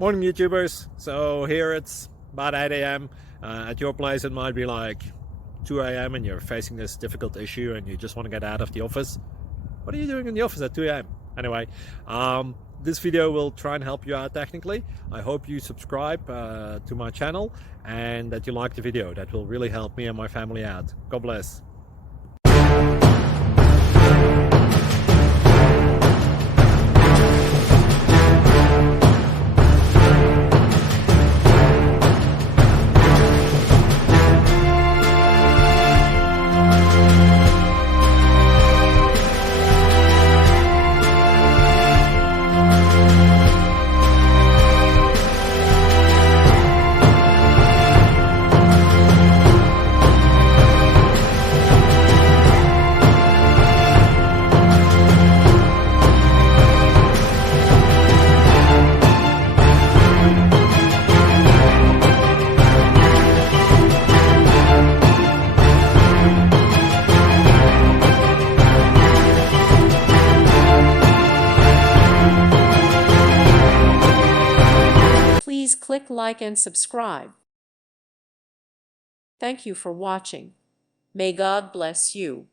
Morning YouTubers. So here it's about 8 a.m. At your place it might be like 2 a.m. and you're facing this difficult issue and you just want to get out of the office. What are you doing in the office at 2 a.m.? Anyway, this video will try and help you out technically. I hope you subscribe to my channel and that you like the video. That will really help me and my family out. God bless. Please click like and subscribe. Thank you for watching. May God bless you.